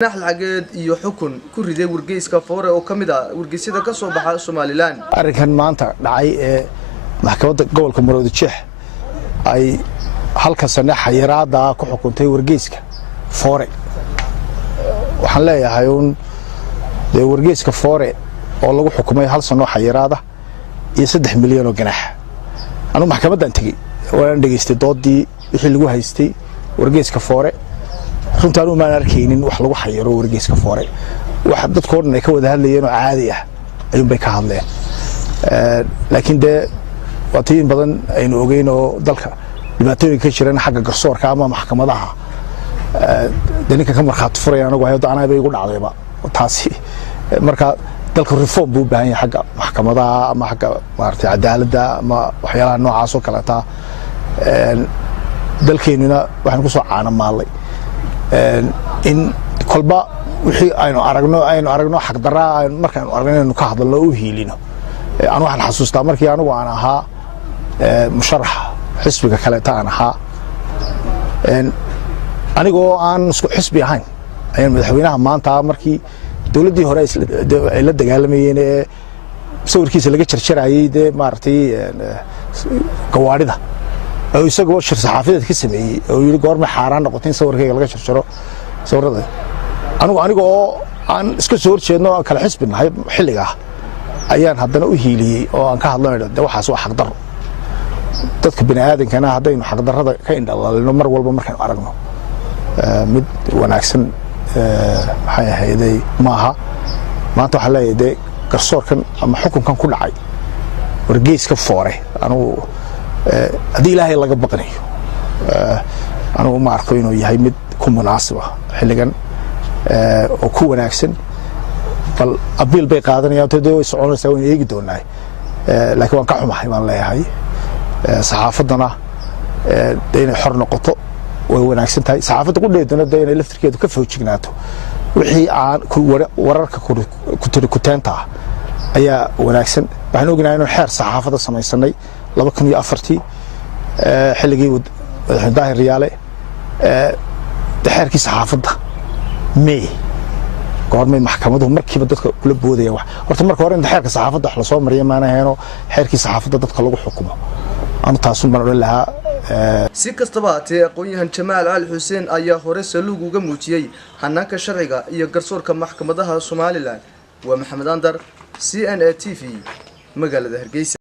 naxal cageed iyo xukun ku riday wargeyska Foore oo kamid ah wargeysada ka soo baxa Soomaaliland arrinkan maanta dhacay ee maxkamadda gobolka Maroodijeex ay halka sano xayiraada ku xukuntay wargeyska Foore waxaan leeyahay wargeyska Foore oo lagu xukumay hal sano xayiraada iyo 3 milyan oo ganaax anu maxkamadan tagay waan dhageystay doodii wixii lagu haystay wargeyska Foore runtaan uma arkaynin wax lagu xayiro wargeyska Foore wax dadku oo dhan ay ka wada hadlayeen oo caadi ah ayuun bay ka hadleen laakiin waqtiyin badan aynu ogeyn oo dalka dhibaatooyin ka jiraan xagga garsoorka ama maxkamadaha ninka ka marxaad furay anagu hay'ad aanay bay ugu dhacdayba taasi marka dalka reform buu baahan yahay xagga maxkamadaha ama xagga maartay cadaaladda ama waxyaalaha noocaas oo kale taa dalkeenuna waxaan ku soo caanamaalay in kolba wixii aynu aragno xaq daraa markaan aragno ka hadalno oo hiilino aan waxaan xasuustaa markii anigu aan ahaa musharax xisbiga kale taan ahaa anigoo aan isku xisbi ahayn ayaan madaxweynaha maanta markii dawladdii hore ay la dagaalamayeen ee sawirkiisa laga jarjarayay maartay gawaarida oo isagoo shir saxaafadeed ka sameeyay oo yiri goorma xaraan noqotay sawirkayga laga jarjaro sawirada anigoo aan iska soo horjeedno kala xisbinahay xilliga ayaan haddana u hiiliyay oo aan ka hadlayno waxaas waa xaq daro dadka bini'aadankana haddaynu xaq darrada ka indhalaalino mar walba markaan aragno mid wanaagsan maxay ahaydey maaha maanta waxa leeyahay garsoorkan ama xukunkan ku dhacay wargeyska Foore anigu hadii ilaahay laga baqanayo anigu ma arko inuu yahay mid ku munaasib ah xilligan oo ku wanaagsan bal abiil bay qaadanayaan tadoo soconaysa in eegi doonaa laakiin waan ka xumahay baan leeyahay saxaafadana inay xor noqoto way wanaagsan tahay saxaafadda ku dheedana inay laftirkeedu ka foojignaato wixii aan wararka ku teenta ayaa wanaagsan waxaan ognahay inuu xeer saxaafadda samaysanay 2004 xilligii madaxweyne Daahir Riyaale xeerkii saxaafadda may goormay maxkamaduhu markiiba dadka kula boodayaan wax horta marka hore inta xeerka saxaafadda wax la soo mariyay maana heeno xeerkii saxaafadda dadka lagu xukumo anu taasun baan oran lahaa si kastaba aqoon-yahan Jamaal Ali Xuseen ayaa hore saluug uga muujiyay hanaanka sharciga iyo garsoorka maxkamadaha Soomaaliland waa Maxamed Andar CNA TV magaalada Hargeysa.